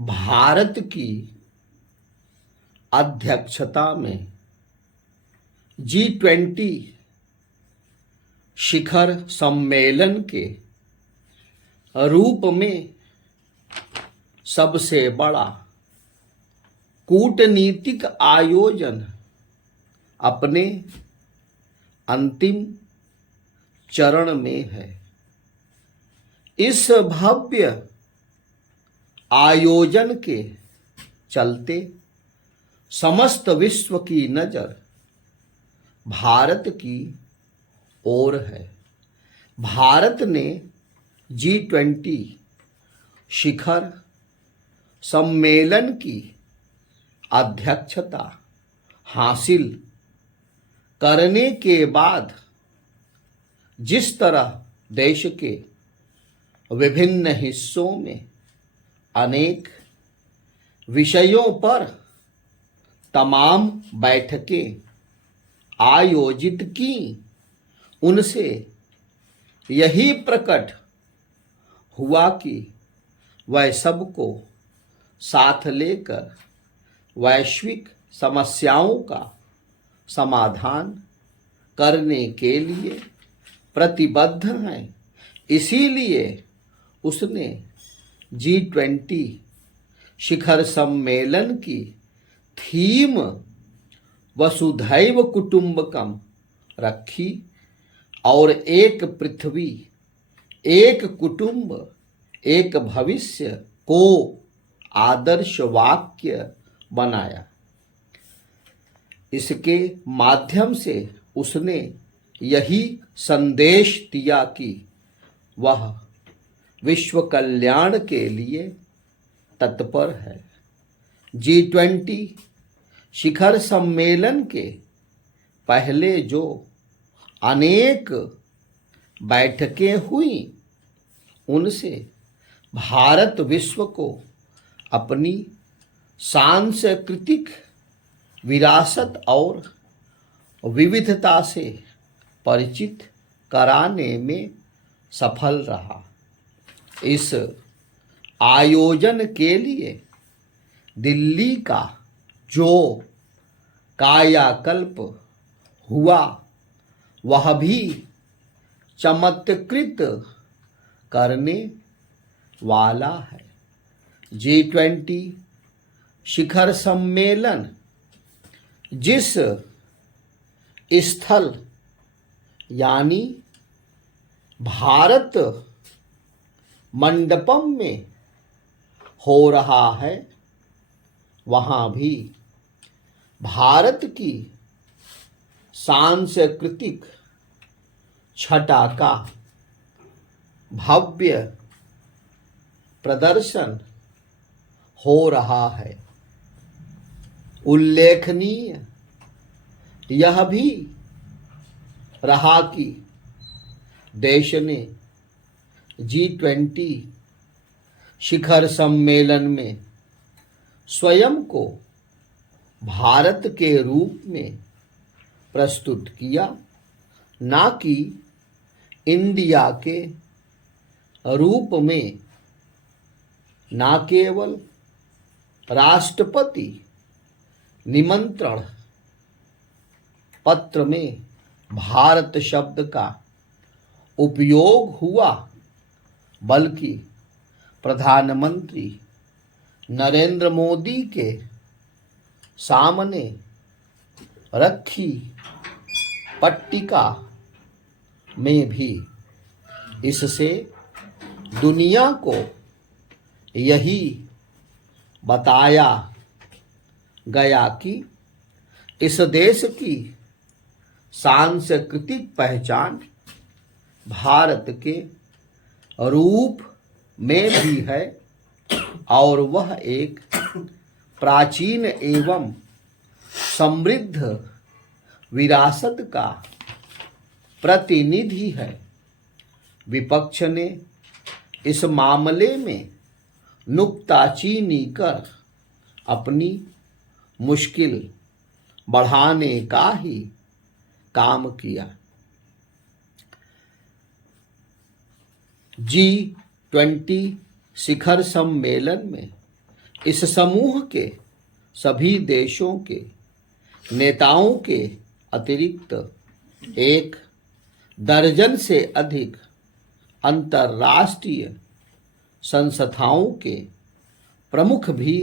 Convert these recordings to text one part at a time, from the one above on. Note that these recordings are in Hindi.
भारत की अध्यक्षता में G20 शिखर सम्मेलन के रूप में सबसे बड़ा कूटनीतिक आयोजन अपने अंतिम चरण में है। इस भव्य आयोजन के चलते समस्त विश्व की नजर भारत की ओर है। भारत ने G20 शिखर सम्मेलन की अध्यक्षता हासिल करने के बाद जिस तरह देश के विभिन्न हिस्सों में अनेक विषयों पर तमाम बैठकें आयोजित की, उनसे यही प्रकट हुआ कि वह सबको साथ लेकर वैश्विक समस्याओं का समाधान करने के लिए प्रतिबद्ध हैं। इसीलिए उसने G20 शिखर सम्मेलन की थीम वसुधैव कुटुंबकम रखी और एक पृथ्वी, एक कुटुंब, एक भविष्य को आदर्श वाक्य बनाया। इसके माध्यम से उसने यही संदेश दिया कि वह विश्व कल्याण के लिए तत्पर है। G20 शिखर सम्मेलन के पहले जो अनेक बैठकें हुई, उनसे भारत विश्व को अपनी सांस्कृतिक विरासत और विविधता से परिचित कराने में सफल रहा। इस आयोजन के लिए दिल्ली का जो कायाकल्प हुआ वह भी चमत्कृत करने वाला है। G20 शिखर सम्मेलन जिस स्थल यानी भारत मंडपम में हो रहा है, वहाँ भी भारत की सांस्कृतिक छटा का भव्य प्रदर्शन हो रहा है। उल्लेखनीय यह भी रहा कि देश ने G20 शिखर सम्मेलन में स्वयं को भारत के रूप में प्रस्तुत किया, ना कि इंडिया के रूप में। ना केवल राष्ट्रपति निमंत्रण पत्र में भारत शब्द का उपयोग हुआ, बल्कि प्रधानमंत्री नरेंद्र मोदी के सामने रखी पट्टिका में भी इससे दुनिया को यही बताया गया कि इस देश की सांस्कृतिक पहचान भारत के रूप में भी है और वह एक प्राचीन एवं समृद्ध विरासत का प्रतिनिधि है। विपक्ष ने इस मामले में नुक्ताचीनी कर अपनी मुश्किल बढ़ाने का ही काम किया। G20 शिखर सम्मेलन में इस समूह के सभी देशों के नेताओं के अतिरिक्त 1 दर्जन से अधिक अंतर्राष्ट्रीय संस्थाओं के प्रमुख भी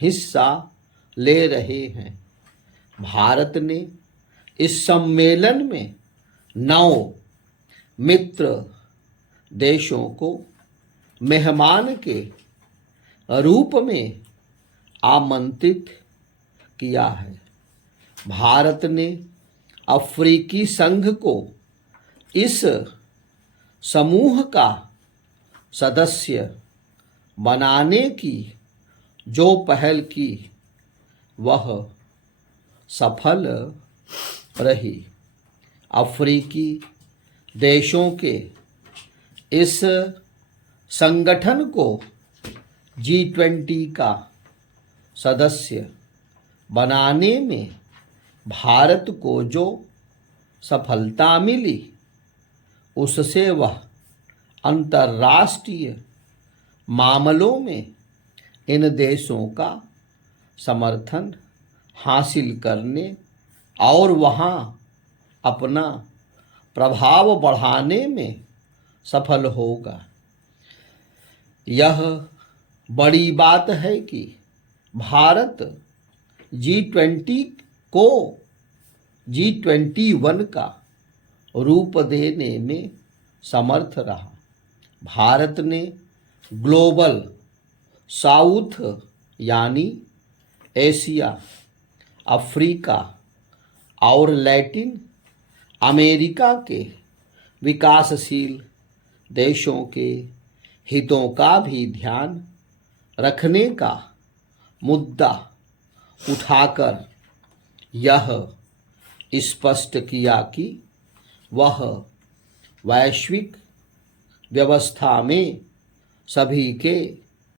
हिस्सा ले रहे हैं। भारत ने इस सम्मेलन में 9 मित्र देशों को मेहमान के रूप में आमंत्रित किया है। भारत ने अफ्रीकी संघ को इस समूह का सदस्य बनाने की जो पहल की वह सफल रही। अफ्रीकी देशों के इस संगठन को G20 का सदस्य बनाने में भारत को जो सफलता मिली उससे वह अंतर्राष्ट्रीय मामलों में इन देशों का समर्थन हासिल करने और वहाँ अपना प्रभाव बढ़ाने में सफल होगा। यह बड़ी बात है कि भारत G20 को G21 का रूप देने में समर्थ रहा। भारत ने ग्लोबल साउथ यानी एशिया, अफ्रीका और लैटिन अमेरिका के विकासशील देशों के हितों का भी ध्यान रखने का मुद्दा उठाकर यह स्पष्ट किया कि वह वैश्विक व्यवस्था में सभी के